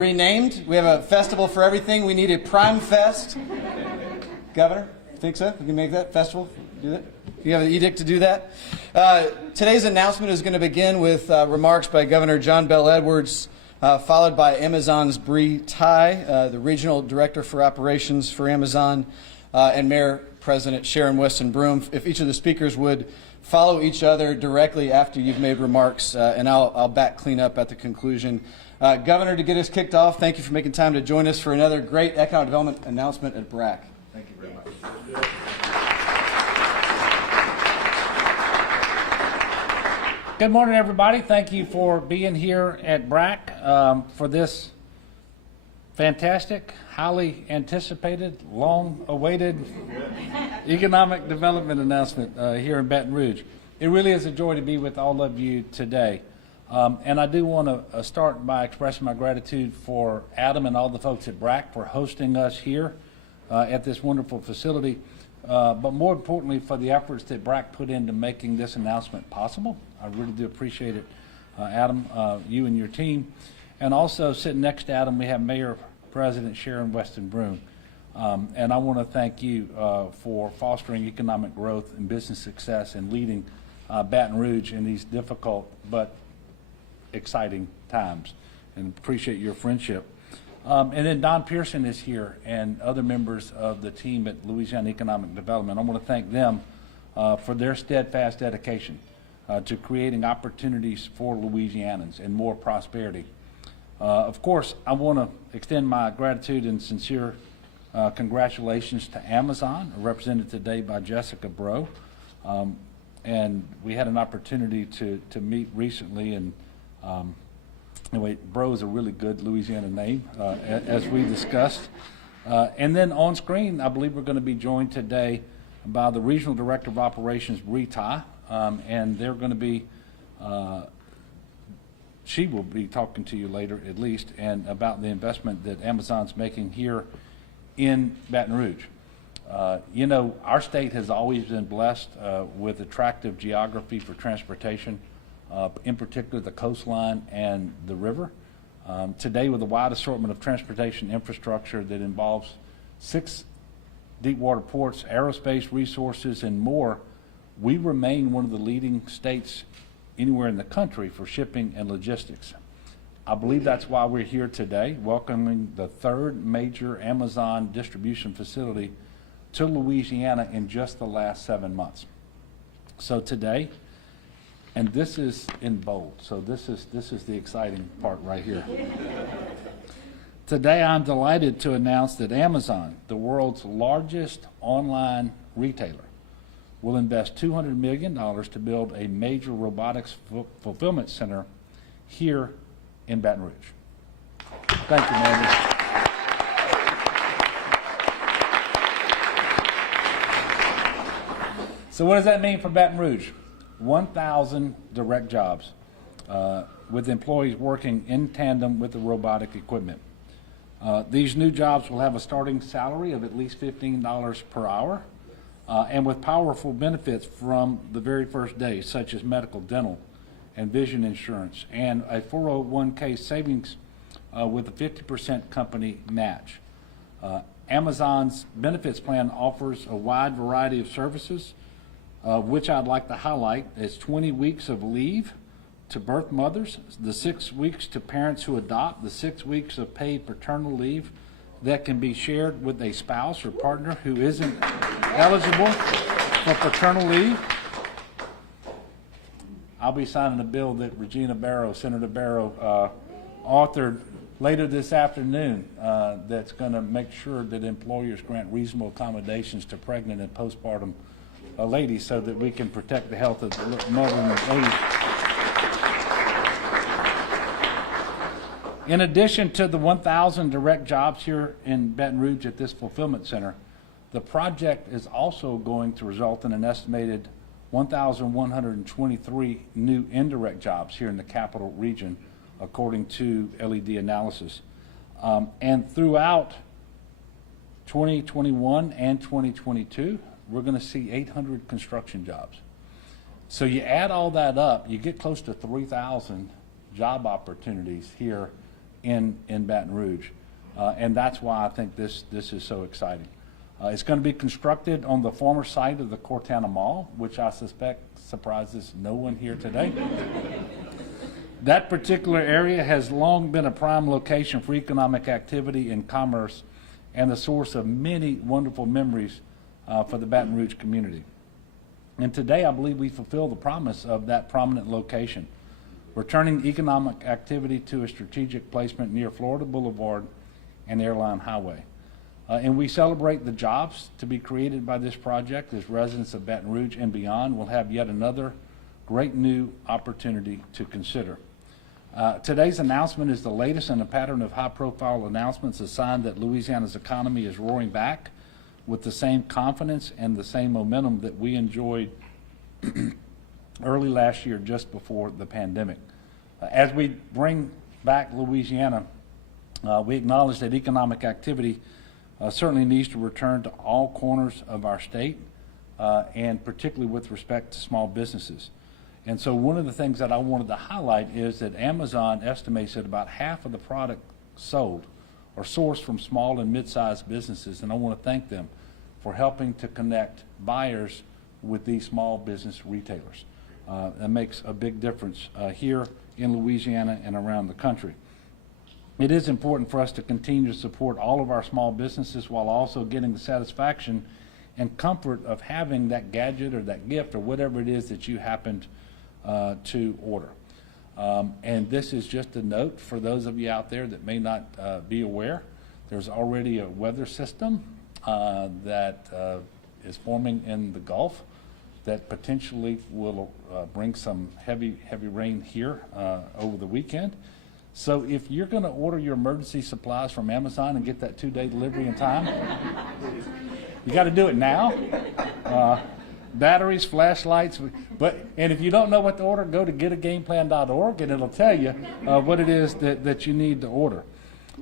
Renamed. We have a festival for everything. We need a Prime Fest. Governor, think so? We can make that festival? Do that? You have an edict to do that? Today's announcement is going to begin with remarks by Governor John Bel Edwards, followed by Amazon's Bree Tai, the Regional Director for Operations for Amazon, and Mayor President Sharon Weston Broome. If each of the speakers would follow each other directly after you've made remarks, and I'll back clean up at the conclusion. Governor, to get us kicked off, thank you for making time to join us for another great economic development announcement at BRAC. Thank you very much. Good morning, everybody. Thank you for being here at BRAC for this fantastic, highly anticipated, long-awaited economic development announcement here in Baton Rouge. It really is a joy to be with all of you today. And I do want to start by expressing my gratitude for Adam and all the folks at BRAC for hosting us here at this wonderful facility, but more importantly for the efforts that BRAC put into making this announcement possible. I really do appreciate it, Adam, you and your team. And also sitting next to Adam, we have Mayor President Sharon Weston Broome. And I want to thank you for fostering economic growth and business success and leading Baton Rouge in these difficult but exciting times, and appreciate your friendship. And then Don Pearson is here and other members of the team at Louisiana Economic Development. I want to thank them for their steadfast dedication to creating opportunities for Louisianans and more prosperity. Of course, I want to extend my gratitude and sincere congratulations to Amazon, represented today by Jessica Bro. And we had an opportunity to meet recently, and anyway, Bro is a really good Louisiana name, as we discussed. And then on screen, I believe we're going to be joined today by the Regional Director of Operations, Bree Tai, and they're going to be, she will be talking to you later at least, and about the investment that Amazon's making here in Baton Rouge. You know, our state has always been blessed with attractive geography for transportation. In particular the coastline and the river. Today, with a wide assortment of transportation infrastructure that involves 6 deep water ports, aerospace resources, and more, we remain one of the leading states anywhere in the country for shipping and logistics. I believe that's why we're here today, welcoming the 3rd major Amazon distribution facility to Louisiana in just the last 7 months. So today, and this is in bold, so this is the exciting part right here. Today I'm delighted to announce that Amazon, the world's largest online retailer, will invest $200 million to build a major robotics fulfillment center here in Baton Rouge. Thank you, Mandy. So what does that mean for Baton Rouge? 1,000 direct jobs with employees working in tandem with the robotic equipment. These new jobs will have a starting salary of at least $15 per hour and with powerful benefits from the very first day, such as medical, dental, and vision insurance, and a 401k savings with a 50% company match. Amazon's benefits plan offers a wide variety of services, which I'd like to highlight is 20 weeks of leave to birth mothers, the 6 weeks to parents who adopt, the 6 weeks of paid paternal leave that can be shared with a spouse or partner who isn't eligible for paternal leave. I'll be signing a bill that Senator Barrow, authored later this afternoon that's going to make sure that employers grant reasonable accommodations to pregnant and postpartum ladies so that we can protect the health of the mother and the baby. In addition to the 1,000 direct jobs here in Baton Rouge at this fulfillment center, the project is also going to result in an estimated 1,123 new indirect jobs here in the capital region, according to LED analysis. And throughout 2021 and 2022, we're going to see 800 construction jobs. So you add all that up, you get close to 3,000 job opportunities here in Baton Rouge. And that's why I think this is so exciting. It's going to be constructed on the former site of the Cortana Mall, which I suspect surprises no one here today. That particular area has long been a prime location for economic activity and commerce and the source of many wonderful memories for the Baton Rouge community. And today I believe we fulfill the promise of that prominent location, returning economic activity to a strategic placement near Florida Boulevard and Airline Highway. And we celebrate the jobs to be created by this project as residents of Baton Rouge and beyond will have yet another great new opportunity to consider. Today's announcement is the latest in a pattern of high-profile announcements, a sign that Louisiana's economy is roaring back with the same confidence and the same momentum that we enjoyed early last year just before the pandemic. As we bring back Louisiana, we acknowledge that economic activity certainly needs to return to all corners of our state, and particularly with respect to small businesses. And so one of the things that I wanted to highlight is that Amazon estimates that about half of the product sold are sourced from small and mid-sized businesses, and I want to thank them for helping to connect buyers with these small business retailers. That makes a big difference here in Louisiana and around the country. It is important for us to continue to support all of our small businesses while also getting the satisfaction and comfort of having that gadget or that gift or whatever it is that you happened to order. And this is just a note for those of you out there that may not be aware. There's already a weather system that is forming in the Gulf that potentially will bring some heavy rain here over the weekend. So if you're going to order your emergency supplies from Amazon and get that 2-day delivery in time, you got to do it now. Batteries, flashlights, and if you don't know what to order, go to getagameplan.org and it'll tell you what it is that you need to order.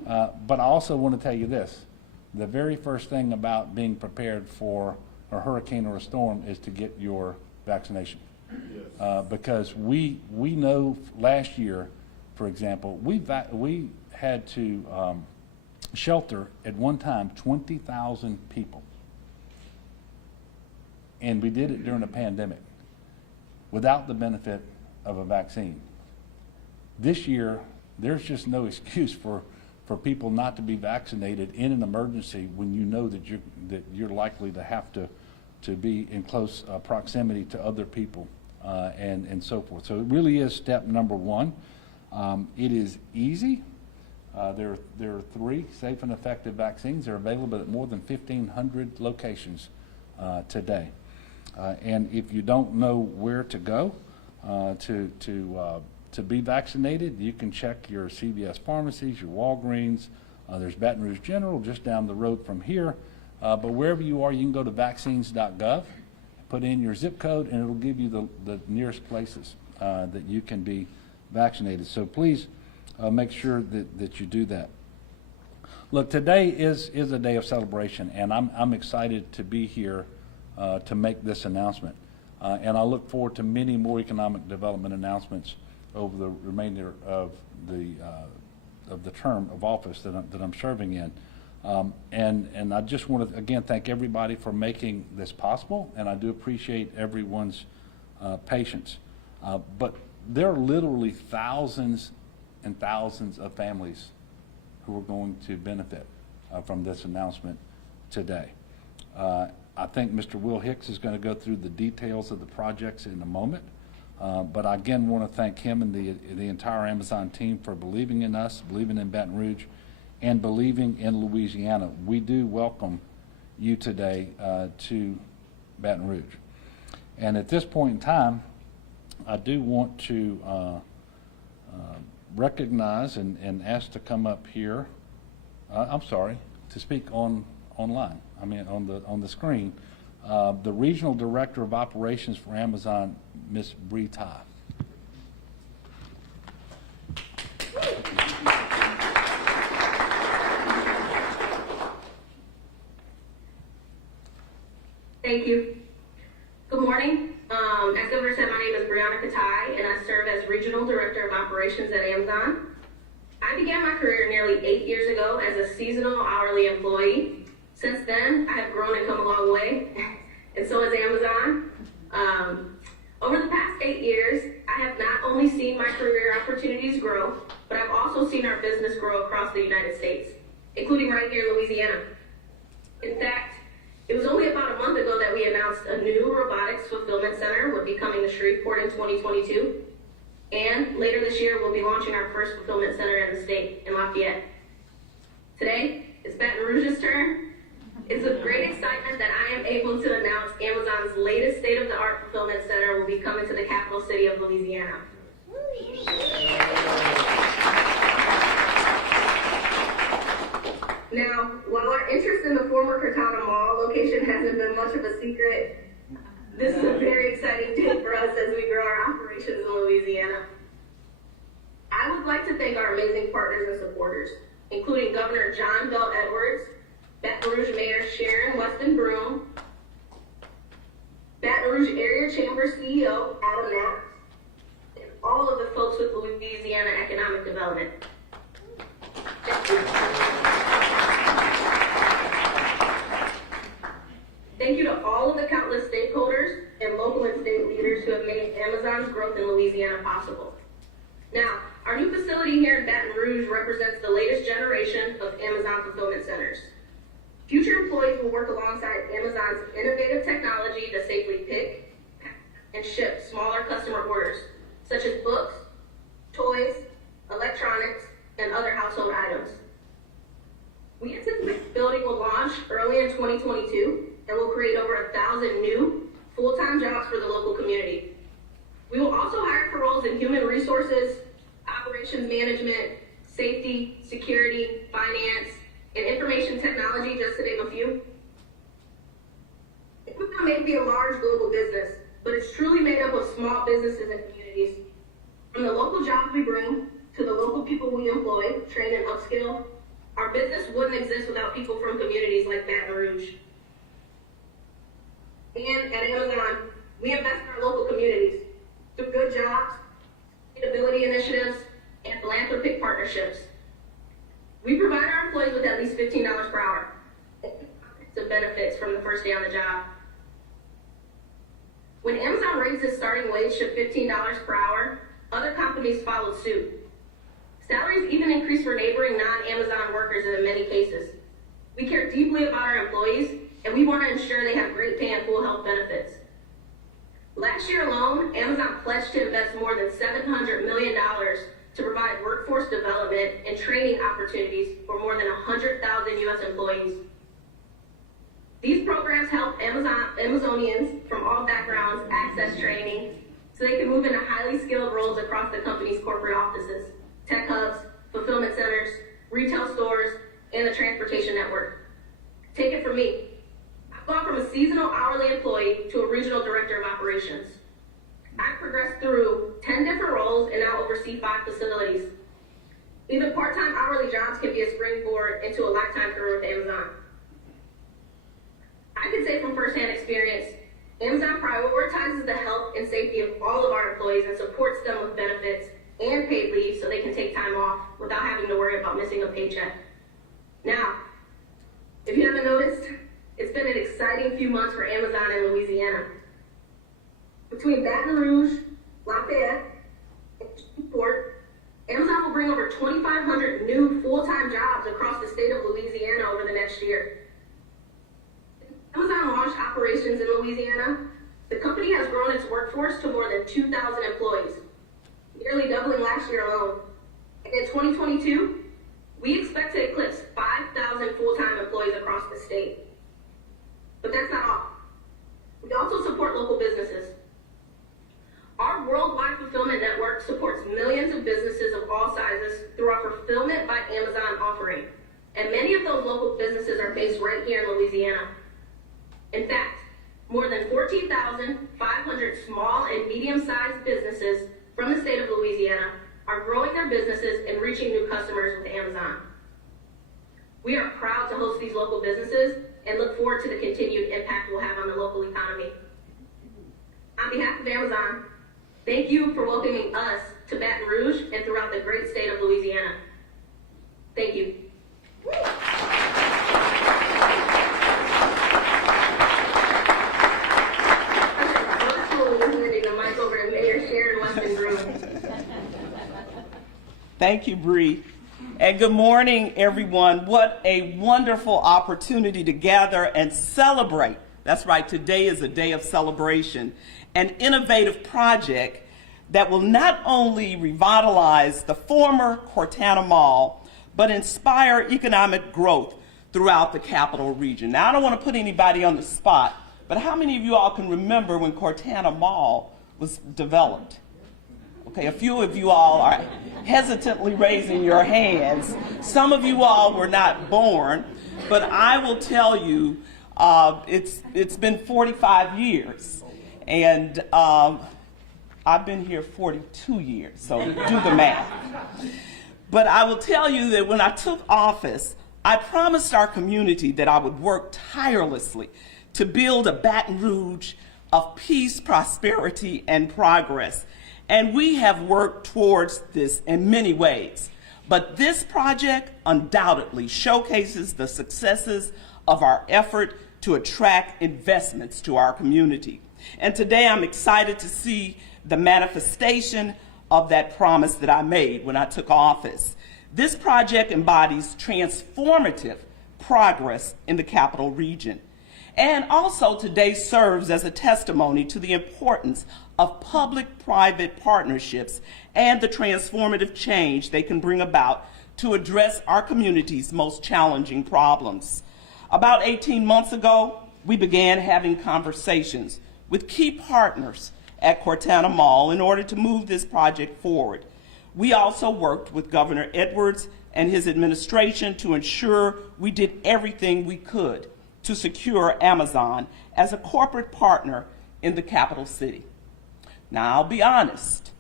But I also want to tell you this. The very first thing about being prepared for a hurricane or a storm is to get your vaccination. Because we know last year, for example, we had to shelter at one time 20,000 people. And we did it during a pandemic without the benefit of a vaccine. This year, there's just no excuse for people not to be vaccinated in an emergency when you know that you're likely to have to be in close proximity to other people and so forth. So it really is step number one. It is easy. There are 3 safe and effective vaccines. They're available at more than 1,500 locations today. And if you don't know where to go to be vaccinated, you can check your CVS pharmacies, your Walgreens. There's Baton Rouge General just down the road from here. But wherever you are, you can go to vaccines.gov, put in your zip code, and it'll give you the nearest places that you can be vaccinated. So please make sure that you do that. Look, today is a day of celebration, and I'm excited to be here to make this announcement. And I look forward to many more economic development announcements over the remainder of the term of office that I'm serving in. And I just want to again thank everybody for making this possible, and I do appreciate everyone's patience. But there are literally thousands and thousands of families who are going to benefit from this announcement today. I think Mr. Will Hicks is going to go through the details of the projects in a moment. But I again want to thank him and the entire Amazon team for believing in us, believing in Baton Rouge, and believing in Louisiana. We do welcome you today to Baton Rouge. And at this point in time, I do want to recognize and ask to come up here, to speak online. I mean, on the screen, the Regional Director of Operations for Amazon, Ms. Bree Ty. Thank you. Good morning. As Governor said, my name is Brianna Katai, and I serve as Regional Director of Operations at Amazon. I I began my career nearly 8 years ago as a seasonal hourly employee. Since then, I have grown and come a long way, and so has Amazon. Over the past 8 years, I have not only seen my career opportunities grow, but I've also seen our business grow across the United States, including right here in Louisiana. In fact, it was only about a month ago that we announced a new robotics fulfillment center would be coming to Shreveport in 2022. And later this year, we'll be launching our first fulfillment center in the state, in Lafayette. Today, it's Baton Rouge's turn. It's with great excitement that I am able to announce Amazon's latest state-of-the-art fulfillment center will be coming to the capital city of Louisiana. Now, while our interest in the former Cortana Mall location hasn't been much of a secret, this is a very exciting day for us as we grow our operations in Louisiana. I would like to thank our amazing partners and supporters, including Governor John Bel Edwards, Baton Rouge Mayor Sharon Weston Broom, Baton Rouge Area Chamber CEO Adam Knapp, and all of the folks with Louisiana Economic Development. Thank you. Thank you to all of the countless stakeholders and local and state leaders who have made Amazon's growth in Louisiana possible. Now, our new facility here in Baton Rouge represents the latest generation of Amazon fulfillment centers. Future employees will work alongside Amazon's innovative technology to safely pick, pack, and ship smaller customer orders, such as books, toys, electronics, and other household items. We anticipate the building will launch early in 2022 and will create over 1,000 new full-time jobs for the local community. We will also hire for roles in human resources, operations management, safety, security, finance, and information technology, just to name a few. Amazon may be a large global business, but it's truly made up of small businesses and communities. From the local jobs we bring to the local people we employ, train, and upskill, our business wouldn't exist without people from communities like Baton Rouge. And at Amazon, we invest in our local communities through good jobs, sustainability initiatives, and philanthropic partnerships. We provide our employees with at least $15 per hour of benefits from the first day on the job. When Amazon raised its starting wage to $15 per hour, other companies followed suit. Salaries even increased for neighboring non-Amazon workers in many cases. We care deeply about our employees, and we want to ensure they have great pay and full health benefits. Last year alone, Amazon pledged to invest more than $700 million to provide workforce development and training opportunities for more than 100,000 U.S. employees. These programs help Amazonians from all backgrounds access training so they can move into highly skilled roles across the company's corporate offices, tech hubs, fulfillment centers, retail stores, and the transportation network. Take it from me. I've gone from a seasonal hourly employee to a regional director of operations. I've progressed through 10 different roles and now oversee 5 facilities. Even part-time hourly jobs can be a springboard into a lifetime career with Amazon. I can say from firsthand experience, Amazon prioritizes the health and safety of all of our employees and supports them with benefits and paid leave so they can take time off without having to worry about missing a paycheck. Now, if you haven't noticed, it's been an exciting few months for Amazon in Louisiana. Between Baton Rouge, Lafayette, and Shreveport, Amazon will bring over 2,500 new full-time jobs across the state of Louisiana over the next year. Amazon launched operations in Louisiana. The company has grown its workforce to more than 2,000 employees, nearly doubling last year alone. And in 2022, we expect to eclipse 5,000 full-time employees across the state. But that's not all. We also support local businesses. Our worldwide fulfillment network supports millions of businesses of all sizes through our Fulfillment by Amazon offering. And many of those local businesses are based right here in Louisiana. In fact, more than 14,500 small and medium-sized businesses from the state of Louisiana are growing their businesses and reaching new customers with Amazon. We are proud to host these local businesses and look forward to the continued impact we'll have on the local economy. On behalf of Amazon, thank you for welcoming us to Baton Rouge and throughout the great state of Louisiana. Thank you. Handing the mic over to Mayor Sharon Weston-Broom. Thank you, Bree. And good morning, everyone. What a wonderful opportunity to gather and celebrate. That's right, today is a day of celebration. An innovative project that will not only revitalize the former Cortana Mall, but inspire economic growth throughout the capital region. Now, I don't want to put anybody on the spot, but how many of you all can remember when Cortana Mall was developed? Okay, a few of you all are hesitantly raising your hands. Some of you all were not born, but I will tell you, it's been 45 years, and I've been here 42 years, so do the math. But I will tell you that when I took office, I promised our community that I would work tirelessly to build a Baton Rouge of peace, prosperity, and progress. And we have worked towards this in many ways. But this project undoubtedly showcases the successes of our effort to attract investments to our community. And today I'm excited to see the manifestation of that promise that I made when I took office. This project embodies transformative progress in the capital region. And also today serves as a testimony to the importance of public-private partnerships and the transformative change they can bring about to address our community's most challenging problems. About 18 months ago, we began having conversations with key partners at Cortana Mall in order to move this project forward. We also worked with Governor Edwards and his administration to ensure we did everything we could to secure Amazon as a corporate partner in the capital city. Now, I'll be honest,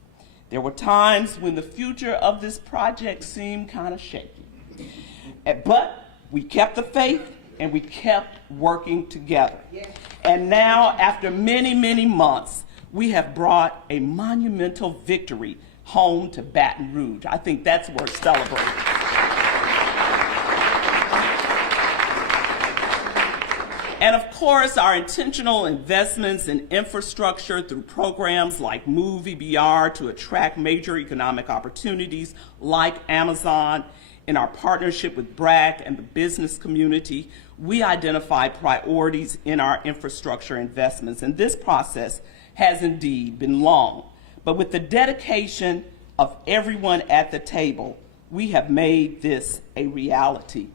there were times when the future of this project seemed kind of shaky. But we kept the faith and we kept working together. And now, after many, many months, we have brought a monumental victory home to Baton Rouge. I think that's worth celebrating. And of course, our intentional investments in infrastructure through programs like Move EBR to attract major economic opportunities like Amazon. In our partnership with BRAC and the business community, we identify priorities in our infrastructure investments. And this process has indeed been long. But with the dedication of everyone at the table, we have made this a reality.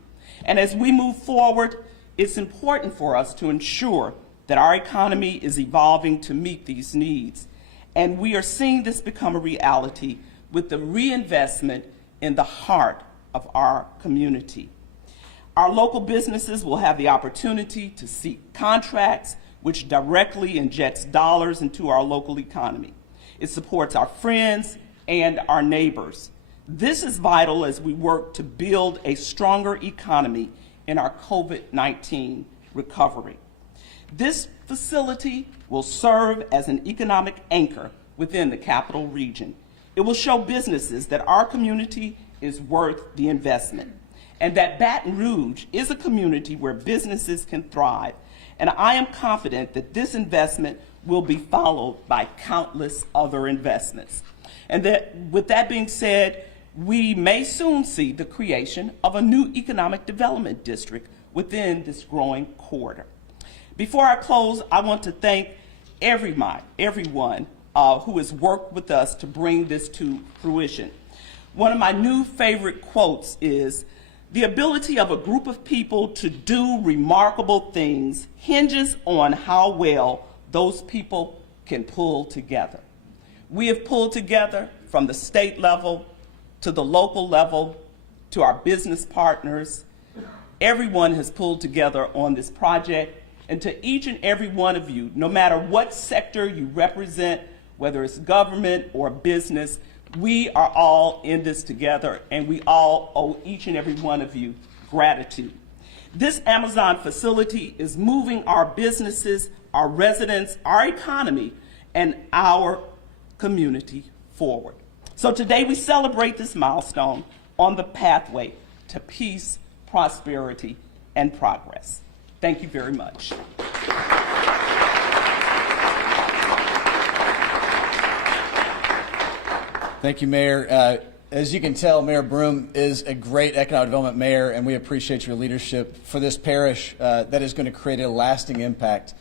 And as we move forward, it's important for us to ensure that our economy is evolving to meet these needs. And we are seeing this become a reality with the reinvestment in the heart of our community. Our local businesses will have the opportunity to seek contracts which directly injects dollars into our local economy. It supports our friends and our neighbors. This is vital as we work to build a stronger economy in our COVID-19 recovery. This facility will serve as an economic anchor within the capital region. It will show businesses that our community is worth the investment and that Baton Rouge is a community where businesses can thrive. And I am confident that this investment will be followed by countless other investments. And that, with that being said, we may soon see the creation of a new economic development district within this growing corridor. Before I close, I want to thank everyone who has worked with us to bring this to fruition. One of my new favorite quotes is, "The ability of a group of people to do remarkable things hinges on how well those people can pull together." We have pulled together from the state level to the local level to our business partners. Everyone has pulled together on this project, and to each and every one of you, no matter what sector you represent, whether it's government or business, we are all in this together, and we all owe each and every one of you gratitude. This Amazon facility is moving our businesses, our residents, our economy, and our community forward. So today we celebrate this milestone on the pathway to peace, prosperity, and progress. Thank you very much. Thank you, Mayor. As you can tell, Mayor Broome is a great economic development mayor, and we appreciate your leadership for this parish that is going to create a lasting impact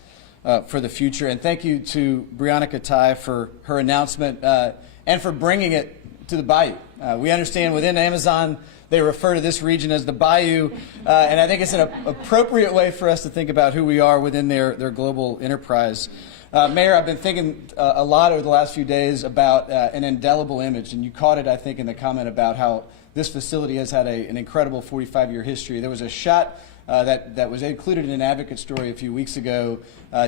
for the future. And thank you to Brianna Katai for her announcement and for bringing it to the Bayou. We understand within Amazon they refer to this region as the Bayou, and I think it's an appropriate way for us to think about who we are within their global enterprise. Mayor, I've been thinking a lot over the last few days about an indelible image, and you caught it, I think, in the comment about how this facility has had an incredible 45-year history. There was a shot that was included in an Advocate story a few weeks ago.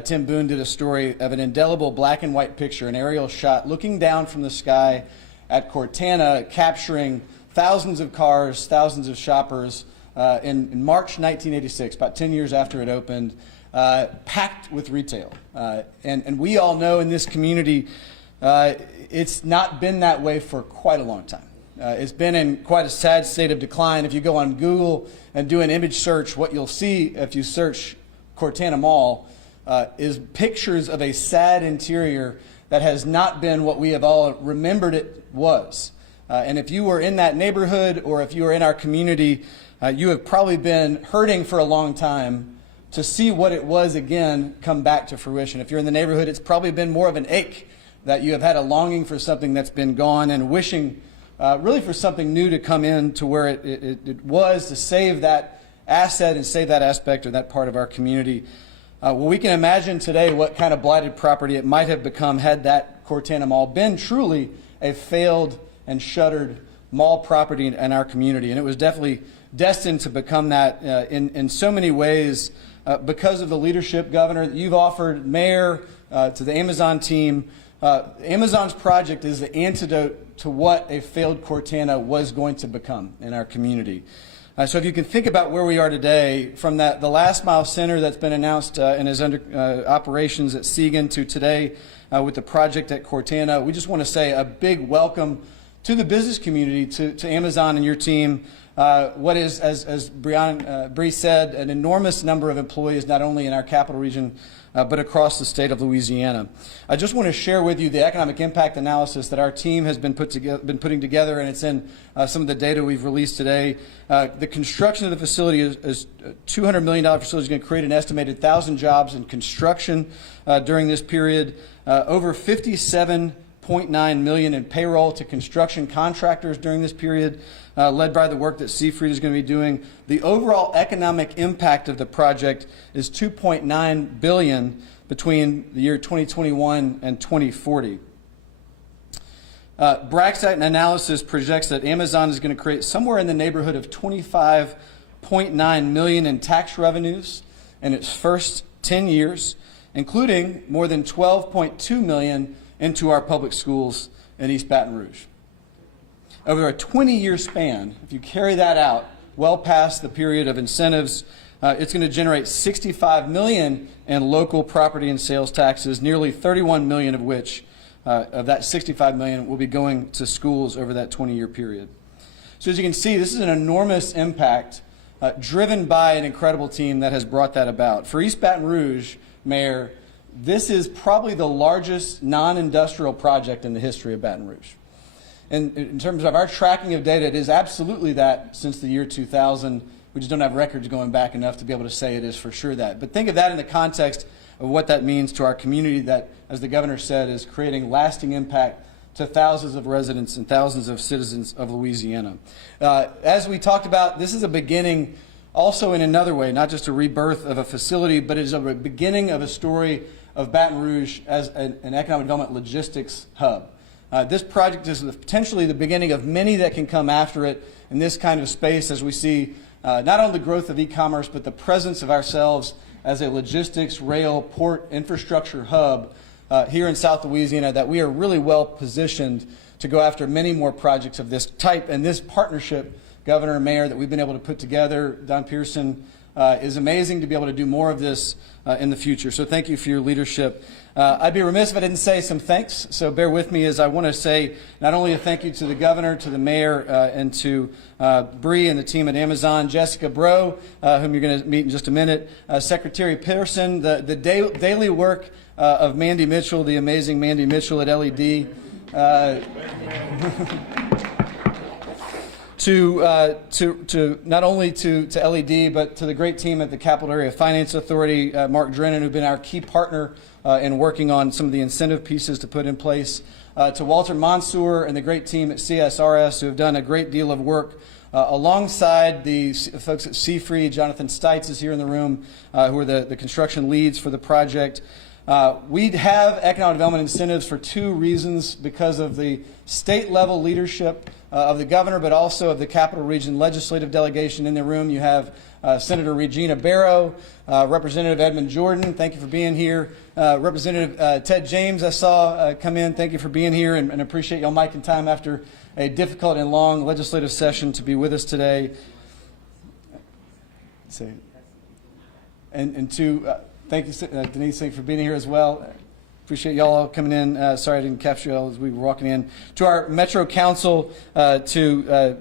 Tim Boone did a story of an indelible black and white picture, an aerial shot looking down from the sky at Cortana, capturing thousands of cars, thousands of shoppers in March 1986, about 10 years after it opened. Packed with retail. And we all know in this community it's not been that way for quite a long time. It's been in quite a sad state of decline. If you go on Google and do an image search, what you'll see if you search Cortana Mall is pictures of a sad interior that has not been what we have all remembered it was. And if you were in that neighborhood or if you were in our community, you have probably been hurting for a long time to see what it was again come back to fruition. If you're in the neighborhood, it's probably been more of an ache that you have had a longing for something that's been gone and wishing really for something new to come in to where it was, to save that asset and save that aspect or that part of our community. Well, we can imagine today what kind of blighted property it might have become had that Cortana Mall been truly a failed and shuttered mall property in our community. And it was definitely destined to become that in so many ways because of the leadership, Governor, that you've offered, Mayor, to the Amazon team. Amazon's project is the antidote to what a failed Cortana was going to become in our community. So if you can think about where we are today, from the last mile center that's been announced and is under operations at Segan to today with the project at Cortana, we just want to say a big welcome to the business community, to Amazon and your team. What is, as Bree said, an enormous number of employees, not only in our capital region, but across the state of Louisiana. I just want to share with you the economic impact analysis that our team has been putting together, and it's in some of the data we've released today. The construction of the facility is a $200 million facility is going to create an estimated 1,000 jobs in construction during this period. Over $57.9 million in payroll to construction contractors during this period, led by the work that Seafried is going to be doing. The overall economic impact of the project is $2.9 billion between the year 2021 and 2040. Braxton analysis projects that Amazon is going to create somewhere in the neighborhood of $25.9 million in tax revenues in its first 10 years, including more than $12.2 million into our public schools in East Baton Rouge. Over a 20-year span, if you carry that out well past the period of incentives, it's going to generate $65 million in local property and sales taxes, nearly $31 million of which, of that $65 million, will be going to schools over that 20-year period. So as you can see, this is an enormous impact driven by an incredible team that has brought that about. For East Baton Rouge, Mayor, this is probably the largest non-industrial project in the history of Baton Rouge. And in terms of our tracking of data, it is absolutely that since the year 2000. We just don't have records going back enough to be able to say it is for sure that. But think of that in the context of what that means to our community that, as the governor said, is creating lasting impact to thousands of residents and thousands of citizens of Louisiana. As we talked about, this is a beginning also in another way, not just a rebirth of a facility, but it is a beginning of a story of Baton Rouge as an economic development logistics hub. This project is potentially the beginning of many that can come after it in this kind of space as we see not only the growth of e-commerce, but the presence of ourselves as a logistics, rail, port, infrastructure hub here in South Louisiana, that we are really well positioned to go after many more projects of this type. And this partnership, Governor and Mayor, that we've been able to put together, Don Pearson, is amazing to be able to do more of this in the future. So thank you for your leadership. I'd be remiss if I didn't say some thanks, so bear with me as I want to say not only a thank you to the governor, to the mayor, and to Bree and the team at Amazon, Jessica Bro, whom you're going to meet in just a minute, Secretary Pearson, the daily work of Mandy Mitchell, the amazing Mandy Mitchell at LED, to not only to LED, but to the great team at the Capital Area Finance Authority, Mark Drennan, who've been our key partner in working on some of the incentive pieces to put in place, to Walter Mansour and the great team at CSRS, who have done a great deal of work alongside the folks at Seafree. Jonathan Stites is here in the room, who are the construction leads for the project. We have economic development incentives for two reasons: because of the state level leadership of the governor, but also of the Capital Region legislative delegation. In the room, you have Senator Regina Barrow, Representative Edmund Jordan, thank you for being here. Representative Ted James, I saw come in, thank you for being here, and appreciate y'all making time after a difficult and long legislative session to be with us today. And to thank you, Denise, thank you for being here as well. Appreciate y'all coming in. Sorry I didn't capture y'all as we were walking in. To our Metro Council, to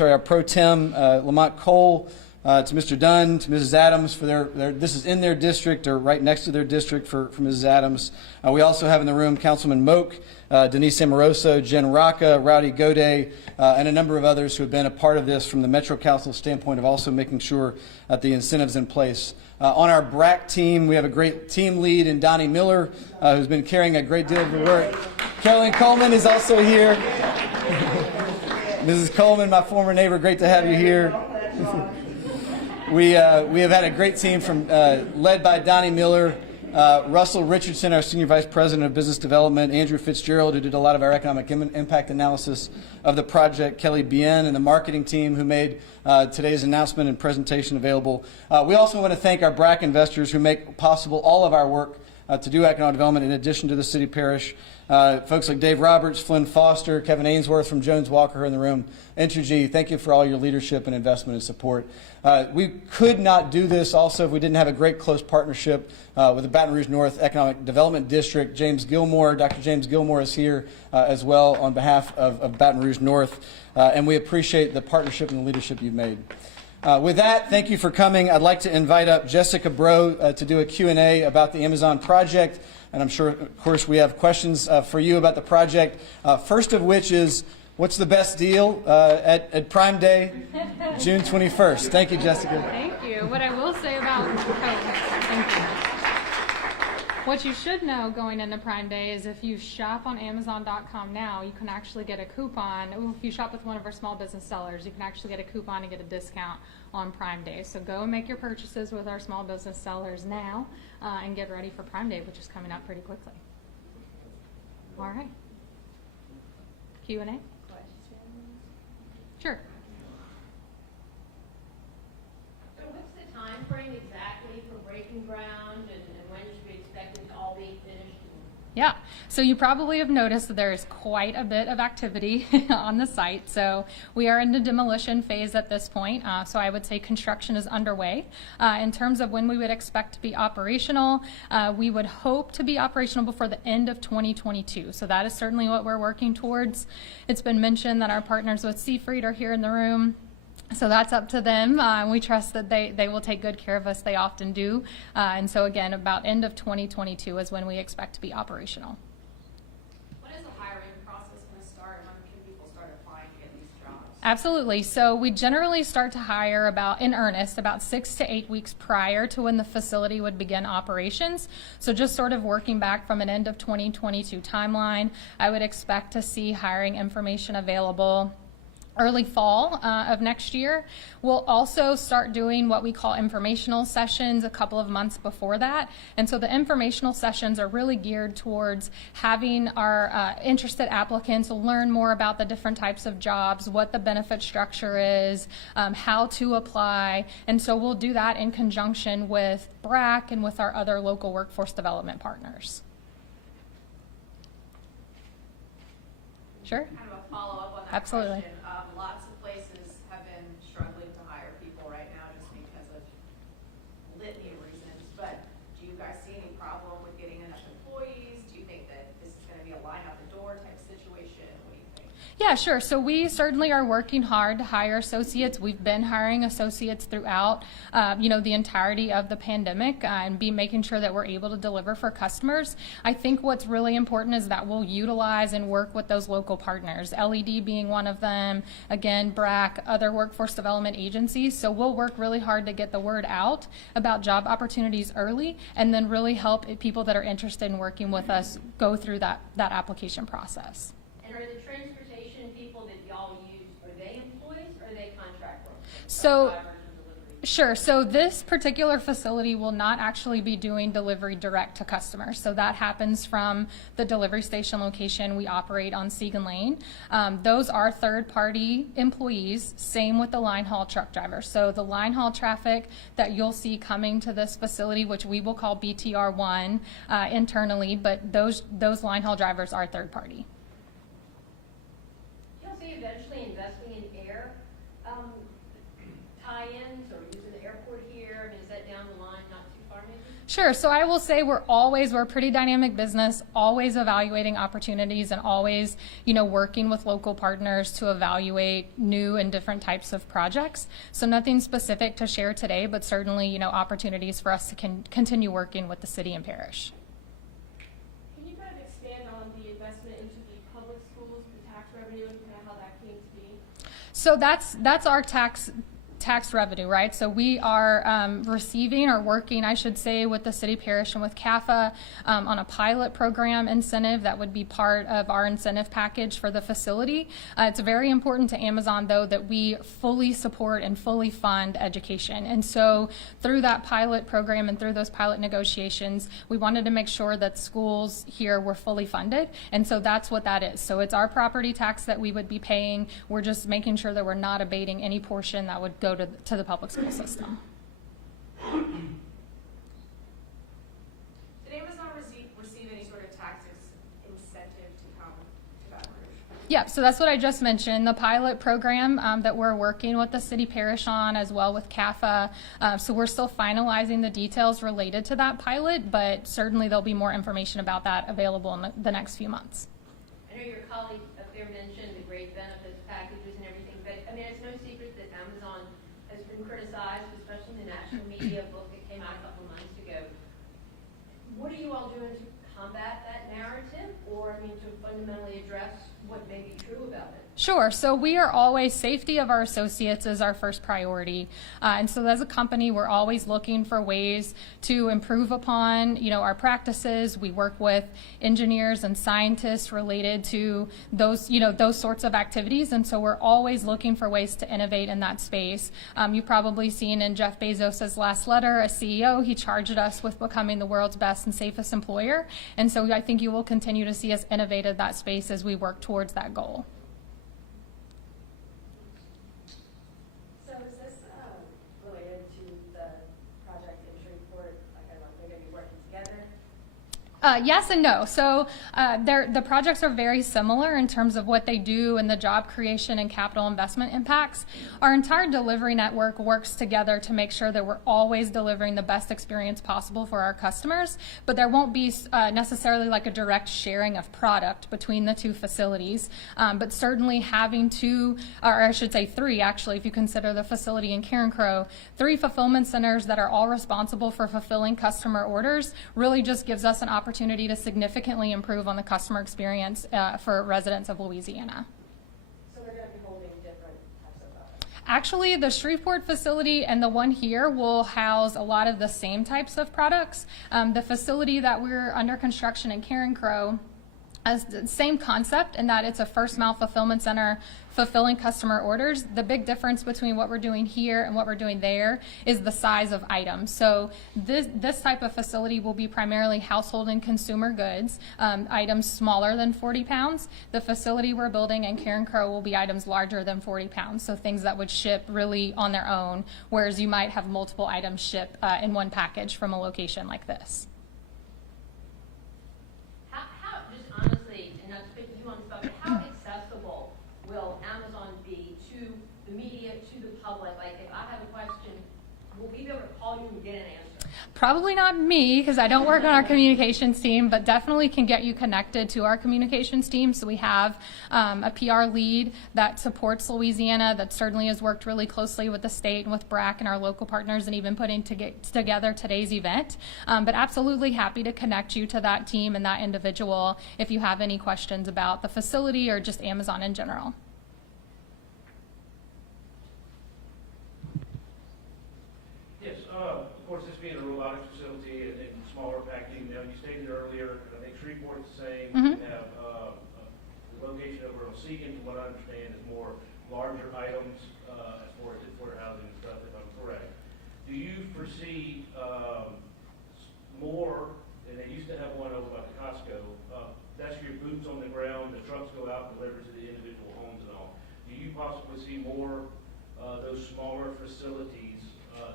our Pro Tem Lamont Cole, to Mr. Dunn, to Mrs. Adams for their this is in their district or right next to their district for Mrs. Adams. We also have in the room Councilman Moak, Denise Amoroso, Jen Rocca, Rowdy Goday, and a number of others who have been a part of this from the Metro Council standpoint of also making sure that the incentives in place. On our BRAC team, we have a great team lead in Donnie Miller, who's been carrying a great deal of the work. Carolyn Coleman is also here. Mrs. Coleman, my former neighbor, great to have you here. We have had a great team from led by Donnie Miller, Russell Richardson, our Senior Vice President of Business Development, Andrew Fitzgerald, who did a lot of our economic impact analysis of the project, Kelly Bien, and the marketing team who made today's announcement and presentation available. We also want to thank our BRAC investors who make possible all of our work to do economic development in addition to the city parish. Folks like Dave Roberts, Flynn Foster, Kevin Ainsworth from Jones Walker in the room. Entergy, thank you for all your leadership and investment and support. We could not do this also if we didn't have a great close partnership with the Baton Rouge North Economic Development District. James Gilmore, Dr. James Gilmore is here as well on behalf of Baton Rouge North, and we appreciate the partnership and the leadership you've made. With that, thank you for coming. I'd like to invite up Jessica Bro to do a Q&A about the Amazon project. And I'm sure, of course, we have questions for you about the project. First of which is, what's the best deal at Prime Day, June 21st? Thank you, Jessica. Thank you. What I will say about thank you. What you should know going into Prime Day is if you shop on Amazon.com now, you can actually get a coupon. If you shop with one of our small business sellers, you can actually get a coupon and get a discount on Prime Day. So go and make your purchases with our small business sellers now and get ready for Prime Day, which is coming up pretty quickly. All right. Q&A? Sure. So what's the time frame exactly for breaking ground and when should we expect it to all be finished? Yeah, so you probably have noticed that there is quite a bit of activity on the site. So we are in the demolition phase at this point. So I would say construction is underway. In terms of when we would expect to be operational, we would hope to be operational before the end of 2022. So that is certainly what we're working towards. It's been mentioned that our partners with Seafree are here in the room. So that's up to them. We trust that they will take good care of us. They often do. And so again, about end of 2022 is when we expect to be operational. When is the hiring process going to start and when can people start applying to get these jobs? Absolutely. So we generally start to hire in earnest about 6 to 8 weeks prior to when the facility would begin operations. So just sort of working back from an end of 2022 timeline, I would expect to see hiring information available early fall of next year. We'll also start doing what we call informational sessions a couple of months before that. And so the informational sessions are really geared towards having our interested applicants learn more about the different types of jobs, what the benefit structure is, how to apply. And so we'll do that in conjunction with BRAC and with our other local workforce development partners. Sure? Kind of a follow-up on that Absolutely. question. Lots of places have been struggling to hire people right now just because of Yeah, sure. So we certainly are working hard to hire associates. We've been hiring associates throughout, the entirety of the pandemic and be making sure that we're able to deliver for customers. I think what's really important is that we'll utilize and work with those local partners, LED being one of them, again, BRAC, other workforce development agencies. So we'll work really hard to get the word out about job opportunities early and then really help people that are interested in working with us go through that application process. And are the transportation people that y'all use, are they employees or are they contract workers? So, Drivers and delivery? sure. So this particular facility will not actually be doing delivery direct to customers. So that happens from the delivery station location we operate on Segan Lane. Those are third-party employees. Same with the line haul truck drivers. So the line haul traffic that you'll see coming to this facility, which we will call BTR1 internally, but those line haul drivers are third-party. Y'all see eventually investing in air tie-ins or using the airport here? I mean, is that down the line, not too far maybe? Sure. So I will say we're a pretty dynamic business, always evaluating opportunities and always, working with local partners to evaluate new and different types of projects. So nothing specific to share today, but certainly, opportunities for us to continue working with the city and parish. Can you kind of expand on the investment into the public schools, the tax revenue, and kind of how that came to be? So that's our tax revenue, right? So we are receiving or working, I should say, with the city parish and with CAFA on a pilot program incentive that would be part of our incentive package for the facility. It's very important to Amazon, though, that we fully support and fully fund education. And so through that pilot program and through those pilot negotiations, we wanted to make sure that schools here were fully funded. And so that's what that is. So it's our property tax that we would be paying. We're just making sure that we're not abating any portion that would go to the public school system. Did Amazon receive any sort of tax incentive to come to Baton Rouge? Yeah, so that's what I just mentioned, the pilot program that we're working with the city parish on as well with CAFA. So we're still finalizing the details related to that pilot, but certainly there'll be more information about that available in the next few months. I know your colleague up there mentioned the great benefits packages and everything, but I mean, it's no secret that Amazon has been criticized, especially in the national media book that came out a couple months ago. What are you all doing to combat that narrative, or I mean, to fundamentally address what may be true about it? Sure. So we are always, safety of our associates is our first priority. And so as a company, we're always looking for ways to improve upon, our practices. We work with engineers and scientists related to those, those sorts of activities. And so we're always looking for ways to innovate in that space. You've probably seen in Jeff Bezos's last letter, as CEO, he charged us with becoming the world's best and safest employer. And so I think you will continue to see us innovate in that space as we work towards that goal. So is this related to the project in Shreveport? Like, I don't know, they're going to be working together? Yes and no. So the projects are very similar in terms of what they do and the job creation and capital investment impacts. Our entire delivery network works together to make sure that we're always delivering the best experience possible for our customers, but there won't be necessarily like a direct sharing of product between the two facilities. But certainly having two, or I should say three actually, if you consider the facility in Karen Crow, 3 fulfillment centers that are all responsible for fulfilling customer orders really just gives us an opportunity to significantly improve on the customer experience for residents of Louisiana. So they're going to be holding different types of products? Actually, the Shreveport facility and the one here will house a lot of the same types of products. The facility that we're under construction in Karen Crow has the same concept in that it's a first mile fulfillment center fulfilling customer orders. The big difference between what we're doing here and what we're doing there is the size of items. So this type of facility will be primarily household and consumer goods, items smaller than 40 pounds. The facility we're building in Karen Crow will be items larger than 40 pounds, so things that would ship really on their own, whereas you might have multiple items ship in one package from a location like this. Honestly, and not to put you on the spot, but how accessible will Amazon be to the media, to the public? Like, if I have a question, will we be able to call you and get an answer? Probably not me, because I don't work on our communications team, but definitely can get you connected to our communications team. So we have a PR lead that supports Louisiana, that certainly has worked really closely with the state and with BRAC and our local partners, and even putting together today's event. But absolutely happy to connect you to that team and that individual if you have any questions about the facility or just Amazon in general. Yes, of course, this being a robotics facility and smaller packaging, now you stated earlier, I think Shreveport's the same, you have the location over on Seagan, from what I understand, is more larger items as far as warehousing and stuff, if I'm correct. Do you foresee more, and they used to have one over by the Costco, that's your boots on the ground, the trucks go out and deliver to the individual homes and all. Do you possibly see more those smaller facilities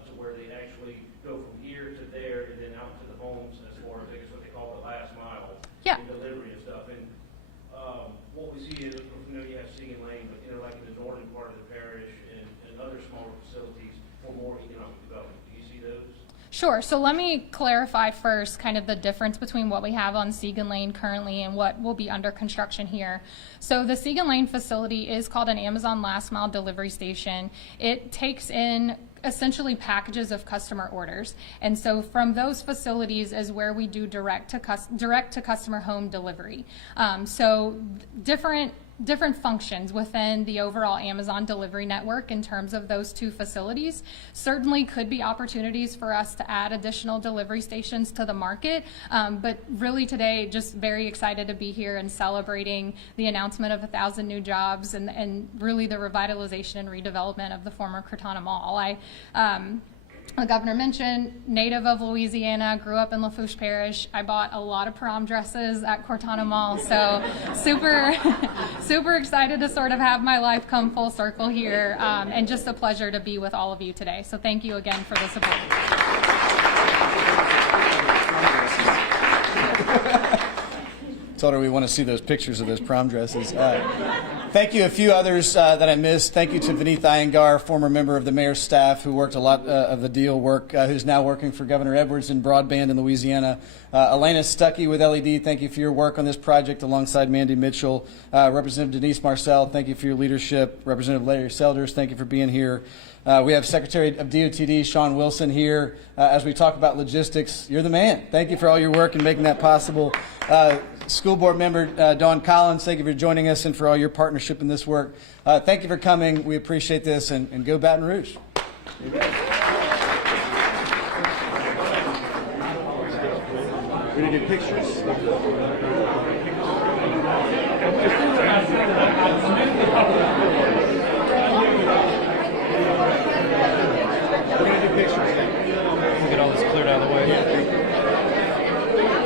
to where they actually go from here to there and then out to the homes as far as, I guess, what they call the last mile in delivery and stuff? And what we see is, you know, you have Seagan Lane, but, you know, like in the northern part of the parish and other smaller facilities for more economic development. Do you see those? Sure. So let me clarify first kind of the difference between what we have on Seagan Lane currently and what will be under construction here. So the Seagan Lane facility is called an Amazon Last Mile Delivery Station. It takes in essentially packages of customer orders. And so from those facilities is where we do direct to customer home delivery. So different functions within the overall Amazon delivery network in terms of those two facilities. Certainly could be opportunities for us to add additional delivery stations to the market, but really today just very excited to be here and celebrating the announcement of 1,000 new jobs and really the revitalization and redevelopment of the former Cortana Mall. The governor mentioned, native of Louisiana, grew up in Lafourche Parish. I bought a lot of prom dresses at Cortana Mall, so super excited to sort of have my life come full circle here, and just a pleasure to be with all of you today. So thank you again for the support. Told her we want to see those pictures of those prom dresses. Thank you. A few others that I missed. Thank you to Vineeth Iyengar, former member of the mayor's staff who worked a lot of the deal work, who's now working for Governor Edwards in broadband in Louisiana. Elena Stuckey with LED, thank you for your work on this project alongside Mandy Mitchell. Representative Denise Marcel, thank you for your leadership. Representative Larry Selders, thank you for being here. We have Secretary of DOTD, Sean Wilson, here. As we talk about logistics, you're the man. Thank you for all your work and making that possible. School Board Member Dawn Collins, thank you for joining us and for all your partnership in this work. Thank you for coming. We appreciate this, and go Baton Rouge. We're going to do pictures. We'll get all this cleared out of the way.